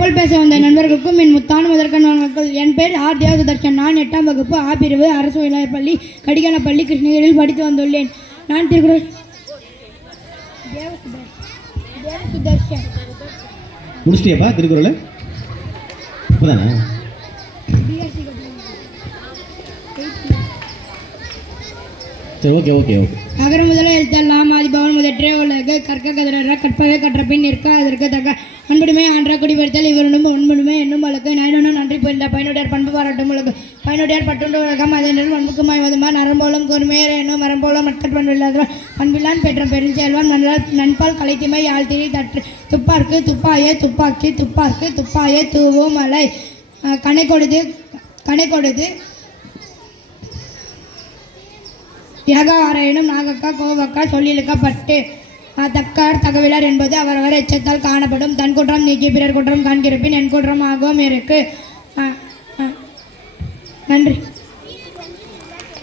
போல் பேச வந்த நண்பர்களுக்கும் என் முத்தான முதற்கண்கள். என் பேர் ஆர் தேவசுதர்ஷன். நான் 8ஆம் வகுப்பு ஆ பிரிவு அரசு உயர்நிலைப் பள்ளி கடிகானப்பள்ளி கிருஷ்ணகிரியில் படித்து வந்துள்ளேன். நான் திருக்குறள் தேவசுதர்ஷன் முடிச்சிட்டியாப்பா திருக்குறள்? இப்போதானே? சரி, ஓகே ஓகே ஓகே. அகர முதல எழுத்தெல்லாம் ஆதிபவன் முதற்றே உலக கற்க கதிர கற்பதை கற்றபின் நிற்க அதற்கு தக்க அன்புடுமை ஆன்றா குடிபெடுத்தல் இவருடும் ஒன்பதுமே என்னும் வழக்கு நாயுடனும் நன்றி புரிந்த பயனுடையார் பண்பு பாராட்டும் உலகம் பயனுடையார் பட்டுண்டு உலகம் அதனால் பண்புக்குமாய் வதுமா நரம்போலம் கூர்மையர் என்னும் மரம்போலம் மக்கள் பண்பில்லாதவன் பண்பில்லான் பெற்ற பெருஞ்செல்வன் மன்றால் நண்பால் கலைத்திமை யாழ்த்திரி தற்று துப்பார்க்கு துப்பாயே துப்பாக்கி துப்பார்க்கு துப்பாயே தூவோ மலை கனை கொடுது யகாரையனும் நாகக்கா கோவக்கா சொல்லிழுக்கப்பட்டு தக்கார் தகவலர் என்பது அவரவர் எச்சத்தால் காணப்படும். தன் குற்றம் நீக்கி பிறர் குற்றம் காண்கிறப்பின் என் குற்றம் ஆகவும் இருக்கு. நன்றி.